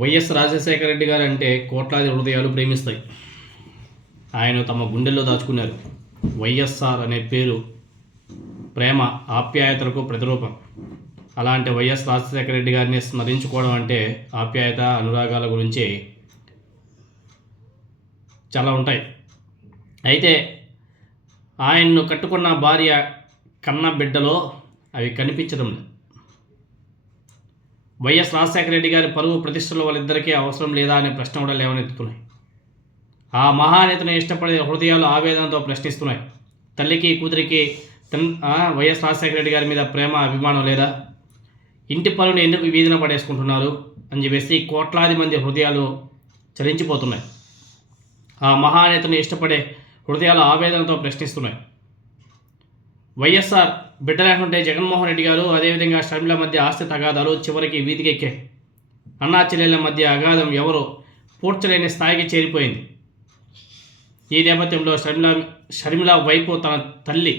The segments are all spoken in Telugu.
వైఎస్ రాజశేఖర రెడ్డి గారు అంటే కోట్లాది హృదయాలు ప్రేమిస్తాయి. ఆయన తమ గుండెల్లో దాచుకున్నారు. వైఎస్ఆర్ అనే పేరు ప్రేమ ఆప్యాయతలకు ప్రతిరూపం. అలాంటి వైఎస్ రాజశేఖర రెడ్డి గారిని స్మరించుకోవడం అంటే ఆప్యాయత అనురాగాల గురించి చాలా ఉంటాయి. అయితే ఆయన్ను కట్టుకున్న భార్య కన్న బిడ్డలో అవి కనిపించడం లేదు. వైఎస్ రాజశేఖర రెడ్డి గారి పరువు ప్రతిష్టలు వాళ్ళిద్దరికీ అవసరం లేదా అనే ప్రశ్న కూడా లేవనెత్తుతున్నాయి. ఆ మహానేతను ఇష్టపడే హృదయాలు ఆవేదనతో ప్రశ్నిస్తున్నాయి. తల్లికి కూతురికి వైఎస్ రాజశేఖర రెడ్డి గారి మీద ప్రేమ అభిమానం లేదా? ఇంటి పరువును ఎందుకు వీధిన పడేసుకుంటున్నారు అని చెప్పేసి కోట్లాది మంది హృదయాలు చలించిపోతున్నాయి. ఆ మహానేతను ఇష్టపడే హృదయాలు ఆవేదనతో ప్రశ్నిస్తున్నాయి. వైఎస్ఆర్ బిడ్డ లేకుంటే జగన్మోహన్ రెడ్డి గారు అదేవిధంగా షర్మిల మధ్య ఆస్తి తగాదాలు చివరికి వీధికెక్కాయి. అన్నా చెల్లెళ్ళ మధ్య అగాధం ఎవరో పూడ్చలేని స్థాయికి చేరిపోయింది. ఈ నేపథ్యంలో షర్మిల వైపు తన తల్లి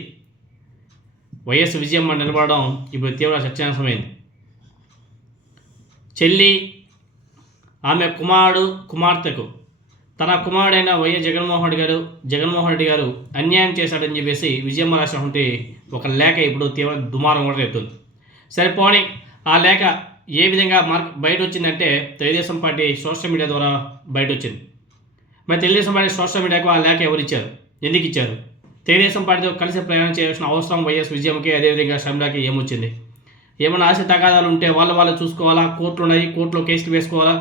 వైఎస్ విజయమ్మ నిలబడడం ఇప్పుడు తీవ్ర చర్చాంశమైంది. చెల్లి ఆమె కుమార్తెకు తన కుమారుడైన వైఎస్ జగన్మోహన్ రెడ్డి గారు అన్యాయం చేశాడని చెప్పేసి విజయమ్మ రాసినటువంటి ఒక లేఖ ఇప్పుడు తీవ్ర దుమారం కూడా రేపుతుంది. సరిపోని ఆ లేఖ ఏ విధంగా బయట వచ్చిందంటే తెలుగుదేశం పార్టీ సోషల్ మీడియా ద్వారా బయట వచ్చింది. మరి తెలుగుదేశం పార్టీ సోషల్ మీడియాకు ఆ లేఖ ఎవరు ఇచ్చారు, ఎందుకు ఇచ్చారు? తెలుగుదేశం పార్టీతో కలిసి ప్రయాణం చేయాల్సిన అవసరం వైఎస్ విజయమ్మకి అదేవిధంగా షర్మిలకి ఏమొచ్చింది? ఏమైనా ఆశ తగాదాలు ఉంటే వాళ్ళు చూసుకోవాలా? కోర్టులు ఉన్నాయి, కోర్టులో కేసులు వేసుకోవాలా?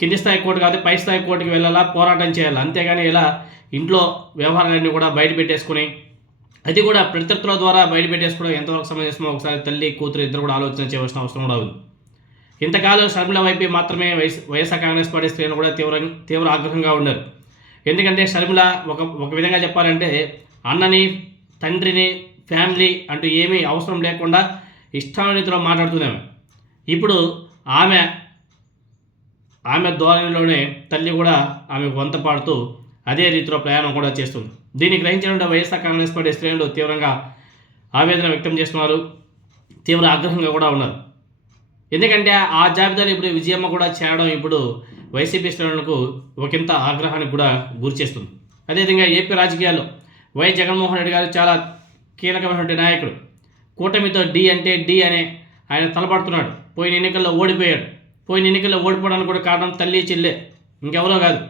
కింది స్థాయి కోర్టు కాదు పై స్థాయి కోర్టుకి వెళ్ళాలా, పోరాటం చేయాలి. అంతేగాని ఇలా ఇంట్లో వ్యవహారాలన్నీ కూడా బయట పెట్టేసుకుని అది కూడా ప్రత్యర్థుల ద్వారా బయట పెట్టేసుకోవడం ఎంతవరకు సమంజసమో ఒకసారి తల్లి కూతురు ఇద్దరు కూడా ఆలోచన చేయవలసిన అవసరం కూడా ఉంది. ఇంతకాలం షర్మిల వైపు మాత్రమే వైఎస్ఆర్ కాంగ్రెస్ పార్టీ శ్రేణులు కూడా తీవ్ర ఆగ్రహంగా ఉన్నారు. ఎందుకంటే షర్మిల ఒక విధంగా చెప్పాలంటే అన్నని, తండ్రిని, ఫ్యామిలీ అంటూ ఏమీ అవసరం లేకుండా ఇష్టానురీతిలో మాట్లాడుతున్నాము. ఇప్పుడు ఆమె ధోరణిలోనే తల్లి కూడా ఆమె వంత పాడుతూ అదే రీతిలో ప్రయాణం కూడా చేస్తుంది. దీన్ని గ్రహించిన వైఎస్ఆర్ కాంగ్రెస్ పార్టీ శ్రేణులు తీవ్రంగా ఆవేదన వ్యక్తం చేస్తున్నారు, తీవ్ర ఆగ్రహంగా కూడా ఉన్నారు. ఎందుకంటే ఆ జాబితాలో ఇప్పుడు విజయమ్మ కూడా చేరడం ఇప్పుడు వైసీపీ శ్రేణులకు ఒకంత ఆగ్రహానికి కూడా గురి చేస్తుంది. అదేవిధంగా ఏపీ రాజకీయాల్లో వైఎస్ జగన్మోహన్ రెడ్డి గారు చాలా కీలకమైనటువంటి నాయకుడు. కూటమితో డి అంటే డి అనే ఆయన తలపడుతున్నాడు. పోయిన ఎన్నికల్లో ఓడిపోయాడు. పోయిన ఎన్నికల్లో ఓడిపోవడానికి కూడా కారణం తల్లి చెల్లె, ఇంకెవరో కాదు.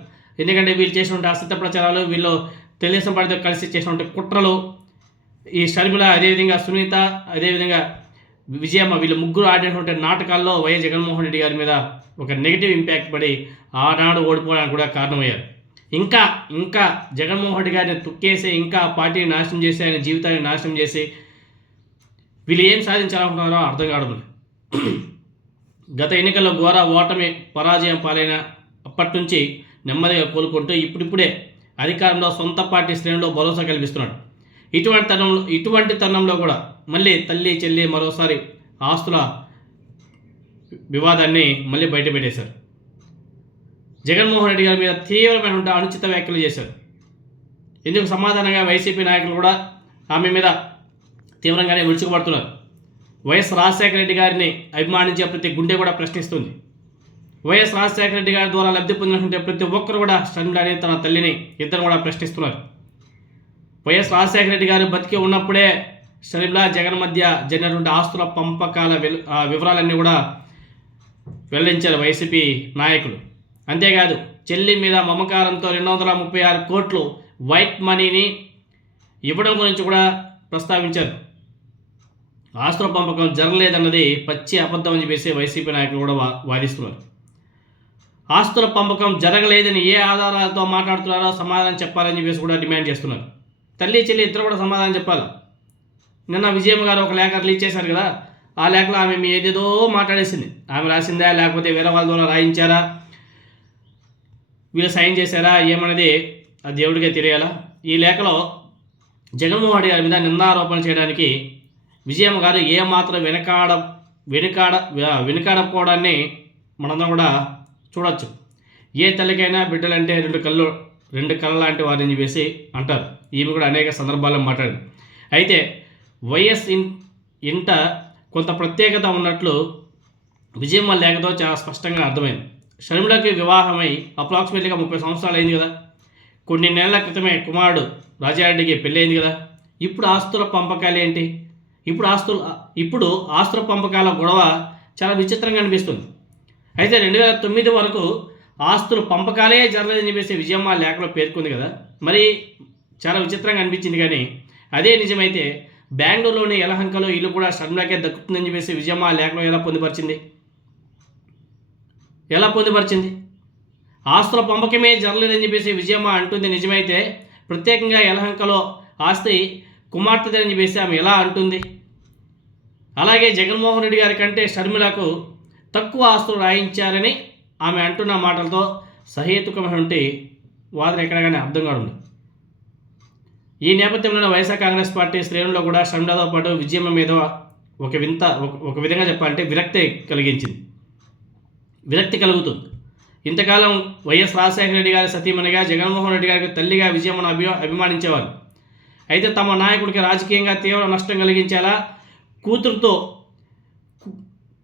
ఎందుకంటే వీళ్ళు చేసినటువంటి అసత్య ప్రచారాలు, వీళ్ళు తెలుగుదేశం పార్టీతో కలిసి చేసినటువంటి కుట్రలు, ఈ షర్మిల అదేవిధంగా సునీత అదేవిధంగా విజయమ్మ వీళ్ళు ముగ్గురు ఆడినటువంటి నాటకాల్లో వైఎస్ జగన్మోహన్ రెడ్డి గారి మీద ఒక నెగిటివ్ ఇంపాక్ట్ పడి ఆనాడు ఓడిపోవడానికి కూడా కారణమయ్యారు. ఇంకా జగన్మోహన్ రెడ్డి గారిని తొక్కేసి ఇంకా పార్టీని నాశనం చేసి ఆయన జీవితాన్ని నాశనం చేసి వీళ్ళు ఏం సాధించాలనుకుంటున్నారో అర్థం కావడం. గత ఎన్నికల్లో ఘోర ఓటమి పరాజయం పాలైన అప్పటి నుంచి నెమ్మదిగా కోలుకుంటూ ఇప్పుడిప్పుడే అధికారంలో సొంత పార్టీ శ్రేణుల్లో భరోసా కల్పిస్తున్నాడు. ఇటువంటి తరుణంలో కూడా మళ్ళీ తల్లి చెల్లి మరోసారి ఆస్తుల వివాదాన్ని మళ్ళీ బయటపెట్టేశారు. జగన్మోహన్ రెడ్డి గారి మీద తీవ్రమైనటువంటి అనుచిత వ్యాఖ్యలు చేశారు. ఇందుకు సమాధానంగా వైసీపీ నాయకులు కూడా ఆమె మీద తీవ్రంగానే విరుచుకుపడుతున్నారు. వైఎస్ రాజశేఖర రెడ్డి గారిని అభిమానించే ప్రతి గుండె కూడా ప్రశ్నిస్తుంది. వైఎస్ రాజశేఖర రెడ్డి గారి ద్వారా లబ్ధి పొందినటువంటి ప్రతి ఒక్కరు కూడా షర్మిలని తన తల్లిని ఇద్దరు కూడా ప్రశ్నిస్తున్నారు. వైఎస్ రాజశేఖర రెడ్డి గారు బతికి ఉన్నప్పుడే షర్మిల జగన్ మధ్య జరిగినటువంటి ఆస్తుల పంపకాల వివరాలన్నీ కూడా వెల్లడించారు వైసీపీ నాయకులు. అంతేకాదు చెల్లి మీద మమకారంతో 236 కోట్లు వైట్ మనీని ఇవ్వడం గురించి కూడా ప్రస్తావించారు. ఆస్తుల పంపకం జరగలేదన్నది పచ్చి అబద్ధం అని చెప్పేసి వైసీపీ నాయకులు కూడా వాదిస్తున్నారు. ఆస్తుల పంపకం జరగలేదని ఏ ఆధారాలతో మాట్లాడుతున్నారో సమాధానం చెప్పాలని చెప్పేసి కూడా డిమాండ్ చేస్తున్నారు. తల్లి చెల్లి ఇద్దరు కూడా సమాధానం చెప్పాలి. నిన్న విజయమ్మ గారు ఒక లేఖ రిలీజ్ చేశారు కదా, ఆ లేఖలో ఆమె ఏదేదో మాట్లాడేసింది. ఆమె రాసిందా లేకపోతే వేరే వాళ్ళ ద్వారా రాయించారా, వీళ్ళు సైన్ చేశారా ఏమనేది ఆ దేవుడికే తెలియాలా. ఈ లేఖలో జగన్మోహన్ రెడ్డి గారి మీద నిందారోపణ చేయడానికి విజయమ్మ గారు ఏమాత్రం వెనుకాడకపోవడాన్ని మనందరం కూడా చూడొచ్చు. ఏ తల్లికైనా బిడ్డలంటే రెండు కళ్ళ లాంటి వారిని చెప్పేసి అంటారు. ఈమె కూడా అనేక సందర్భాల్లో మాట్లాడింది. అయితే వైఎస్ ఇంట కొంత ప్రత్యేకత ఉన్నట్లు విజయమ్మ లేఖతో చాలా స్పష్టంగా అర్థమైంది. షర్మిలకి వివాహమై అప్రాక్సిమేట్లీగా 30 సంవత్సరాలు అయింది కదా. కొన్ని నెలల క్రితమే కుమారుడు రాజారెడ్డికి పెళ్ళయింది కదా. ఇప్పుడు ఆస్తుల పంపకాలు ఏంటి? ఇప్పుడు ఆస్తుల పంపకాల గొడవ చాలా విచిత్రంగా అనిపిస్తుంది. అయితే 2009 వరకు ఆస్తుల పంపకాలే జరగలేదని చెప్పేసి విజయమ్మ లేఖలో పేర్కొంది కదా. మరి చాలా విచిత్రంగా అనిపించింది. కానీ అదే నిజమైతే బెంగళూరులోని యలహంకలో ఇల్లు కూడా షర్మిలకే దక్కుతుందని చెప్పేసి విజయమ్మ లేఖలో ఎలా పొందుపరిచింది? ఆస్తుల పంపకమే జరగలేదని చెప్పేసి విజయమ్మ అంటుంది నిజమైతే, ప్రత్యేకంగా యలహంకలో ఆస్తి కుమార్తెదని చెప్పేసి ఆమె ఎలా అంటుంది? అలాగే జగన్మోహన్ రెడ్డి గారి కంటే షర్మిలకు తక్కువ ఆస్తులు రాయించారని ఆమె అంటున్న మాటలతో సహేతుకమైనటువంటి వాదన ఎక్కడ కానీ అర్థం కాదు. ఈ నేపథ్యంలో వైఎస్ఆర్ కాంగ్రెస్ పార్టీ శ్రేణుల్లో కూడా షర్మిలతో పాటు విజయమ్మ మీద ఒక విధంగా చెప్పాలంటే విరక్తి కలుగుతుంది. ఇంతకాలం వైఎస్ రాజశేఖర రెడ్డి గారి సతీమణిగా, జగన్మోహన్ రెడ్డి గారికి తల్లిగా విజయమ్మను అభిమానించేవారు. అయితే తమ నాయకుడికి రాజకీయంగా తీవ్ర నష్టం కలిగించేలా కూతురుతో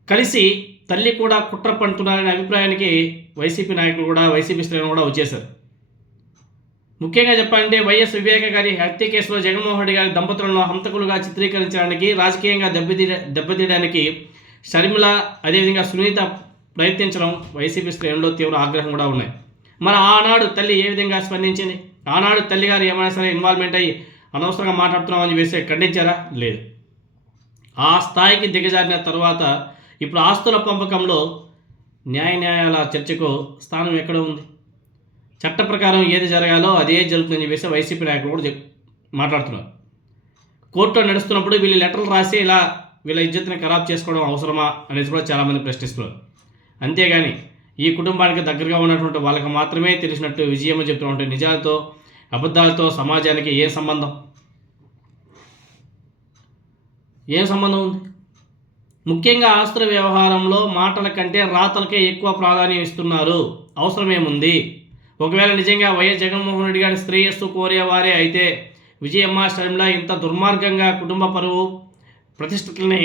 కలిసి తల్లి కూడా కుట్ర పంటున్నారనే అభిప్రాయానికి వైసీపీ నాయకులు కూడా, వైసీపీ శ్రేణులు కూడా వచ్చేశారు. ముఖ్యంగా చెప్పాలంటే వైఎస్ వివేక గారి హత్య కేసులో జగన్మోహన్ రెడ్డి గారి దంపతులను హంతకులుగా చిత్రీకరించడానికి, రాజకీయంగా దెబ్బతీయడానికి షర్మిల అదేవిధంగా సునీత ప్రయత్నించడం వైసీపీ శ్రేణుల్లో తీవ్ర ఆగ్రహం కూడా ఉన్నాయి. మరి ఆనాడు తల్లి ఏ విధంగా స్పందించింది? ఆనాడు తల్లిగారు ఏమైనా సరే ఇన్వాల్వ్మెంట్ అయ్యి అనవసరంగా మాట్లాడుతున్నామని చెప్పేసి ఖండించారా? లేదు. ఆ స్థాయికి దిగజారిన తర్వాత ఇప్పుడు ఆస్తుల పంపకంలో న్యాయాల చర్చకు స్థానం ఎక్కడ ఉంది? చట్ట ప్రకారం ఏది జరగాలో అదే జరుగుతుందని చెప్పేసి వైసీపీ నాయకులు కూడా మాట్లాడుతున్నారు. కోర్టులో నడుస్తున్నప్పుడు వీళ్ళు లెటర్లు రాసి ఇలా వీళ్ళ ఇజ్జత్ని ఖరాబ్ చేసుకోవడం అవసరమా అనేది కూడా చాలామంది ప్రశ్నిస్తున్నారు. అంతేగాని ఈ కుటుంబానికి దగ్గరగా ఉన్నటువంటి వాళ్ళకి మాత్రమే తెలిసినట్టు విజయమ్మ చెప్తున్నటువంటి నిజాలతో అబద్ధాలతో సమాజానికి ఏం సంబంధం ఉంది? ముఖ్యంగా ఆస్తుల వ్యవహారంలో మాటల కంటే రాతలకే ఎక్కువ ప్రాధాన్యం ఇస్తున్నారు. అవసరమేముంది? ఒకవేళ నిజంగా వైఎస్ జగన్మోహన్ రెడ్డి గారి శ్రేయస్సు కోరేవారే అయితే విజయమ్మ, షర్మిల ఇంత దుర్మార్గంగా కుటుంబ పరువు ప్రతిష్టలని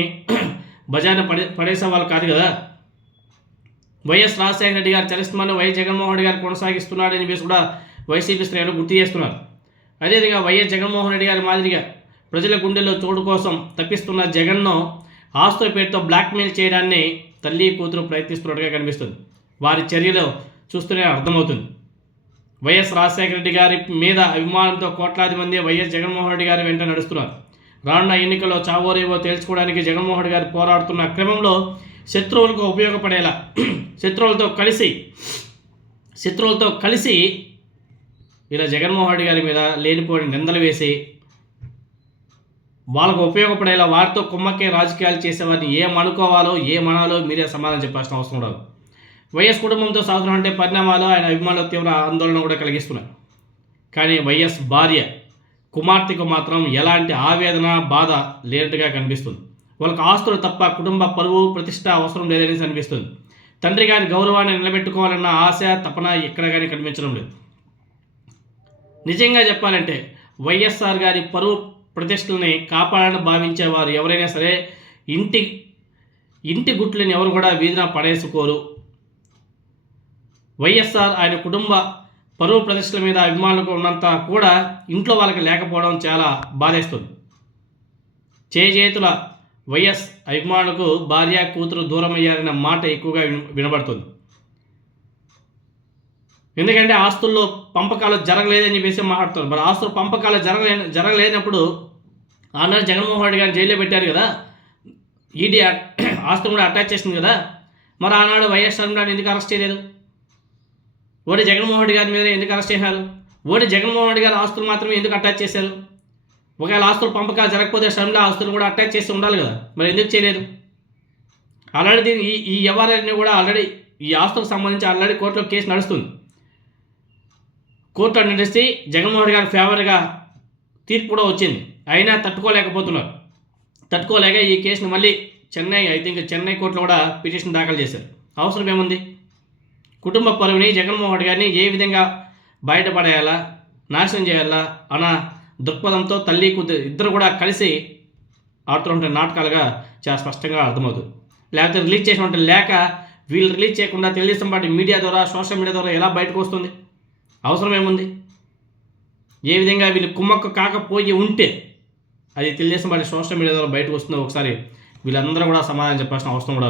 బజార్న పడేసేవాళ్ళు కాదు కదా. వైఎస్ రాజశేఖర రెడ్డి గారి చరిస్మాన్ని వైఎస్ జగన్మోహన్ రెడ్డి గారు కొనసాగిస్తున్నాడని చెప్పేసి కూడా వైసీపీ శ్రేణులు గుర్తు చేస్తున్నారు. అదేవిధంగా వైఎస్ జగన్మోహన్ రెడ్డి గారి మాదిరిగా ప్రజల గుండెల్లో చోటు కోసం తప్పిస్తున్న జగన్ను ఆస్తుల పేరుతో బ్లాక్మెయిల్ చేయడాన్ని తల్లి కూతురు ప్రయత్నిస్తున్నట్టుగా కనిపిస్తుంది. వారి చర్యలు చూస్తూనే అర్థమవుతుంది. వైఎస్ రాజశేఖర రెడ్డి గారి మీద అభిమానంతో కోట్లాది మంది వైఎస్ జగన్మోహన్ రెడ్డి గారి వెంట నడుస్తున్నారు. రానున్న ఎన్నికల్లో చావోరేవో తేల్చుకోవడానికి జగన్మోహన్ రెడ్డి గారు పోరాడుతున్న క్రమంలో శత్రువులకు ఉపయోగపడేలా శత్రువులతో కలిసి ఇలా జగన్మోహన్ రెడ్డి గారి మీద లేనిపోని నిందలు వేసి వాళ్ళకు ఉపయోగపడేలా వారితో కుమ్మక్కే రాజకీయాలు చేసేవారిని ఏమనుకోవాలో ఏమనాలో మీరే సమాధానం చెప్పాల్సిన అవసరం ఉండదు. వైఎస్ కుటుంబంతో సాగుతున్నటువంటి పరిణామాలు ఆయన అభిమానులకు తీవ్ర ఆందోళన కూడా కలిగిస్తున్నాయి. కానీ వైఎస్ భార్య కుమార్తెకు మాత్రం ఎలాంటి ఆవేదన బాధ లేనట్టుగా కనిపిస్తుంది. వాళ్ళకి ఆస్తులు తప్ప కుటుంబ పరువు ప్రతిష్ట అవసరం లేదని అనిపిస్తుంది. తండ్రి గారి గౌరవాన్ని నిలబెట్టుకోవాలన్న ఆశ తపన ఎక్కడ కానీ కనిపించడం లేదు. నిజంగా చెప్పాలంటే వైఎస్ఆర్ గారి పరువు ప్రతిష్టలని కాపాడాలని భావించేవారు ఎవరైనా సరే ఇంటి గుట్లని ఎవరు కూడా వీధిన పడేసుకోరు. వైఎస్ఆర్ ఆయన కుటుంబ పరువు ప్రతిష్టల మీద అభిమానులకు ఉన్నంత కూడా ఇంట్లో వాళ్ళకి లేకపోవడం చాలా బాధేస్తుంది. చేతుల వైఎస్ అభిమానులకు భార్య కూతురు దూరం అయ్యారన్న మాట ఎక్కువగా వినబడుతుంది. ఎందుకంటే ఆస్తుల్లో పంపకాలు జరగలేదని చెప్పేసి మాట్లాడుతారు. మరి ఆస్తుల పంపకాలు జరగలేనప్పుడు ఆనాడు జగన్మోహన్ రెడ్డి గారిని జైల్లో పెట్టారు కదా, ఈడీ ఆస్తులు కూడా అటాచ్ చేసింది కదా. మరి ఆనాడు వైఎస్ షర్మిలని ఎందుకు అరెస్ట్ చేయలేదు? ఓడి జగన్మోహన్ రెడ్డి గారి మీద ఎందుకు అరెస్ట్ చేశారు? ఓడి జగన్మోహన్ రెడ్డి గారి ఆస్తులు మాత్రమే ఎందుకు అటాచ్ చేశారు? ఒకవేళ ఆస్తులు పంపకాలు జరగకపోతే షర్మిల ఆస్తులు కూడా అటాచ్ చేసి ఉండాలి కదా, మరి ఎందుకు చేయలేదు? ఆల్రెడీ ఈ వ్యవహారాన్ని కూడా ఈ ఆస్తులకు సంబంధించి ఆల్రెడీ కోర్టులో కేసు నడుస్తుంది. కోర్టులో నడిచి జగన్మోహన్ రెడ్డి గారి ఫేవర్గా తీర్పు కూడా వచ్చింది. అయినా తట్టుకోలేక ఈ కేసును మళ్ళీ చెన్నై కోర్టులో కూడా పిటిషన్ దాఖలు చేశారు. అవసరం ఏముంది? కుటుంబ పరువుని జగన్మోహన్ రెడ్డి గారిని ఏ విధంగా బయటపడేయాలా, నాశనం చేయాలా అన్న దృక్పథంతో తల్లి కూతురు ఇద్దరు కూడా కలిసి ఆడుతున్న నాటకాలుగా చాలా స్పష్టంగా అర్థమవుతుంది. లేకపోతే రిలీజ్ చేసిన ఉంటే లేక వీళ్ళు రిలీజ్ చేయకుండా తెలుగుదేశం పార్టీ మీడియా ద్వారా సోషల్ మీడియా ద్వారా ఎలా బయటకు వస్తుంది? అవసరం ఏముంది? ఏ విధంగా వీళ్ళు కుమ్మక్కు కాకపోయి ఉంటే అది తెలుగుదేశం పార్టీ సోషల్ మీడియా ద్వారా బయటకు వస్తుందో ఒకసారి వీళ్ళందరూ కూడా సమాధానం చెప్పాల్సిన అవసరం కూడా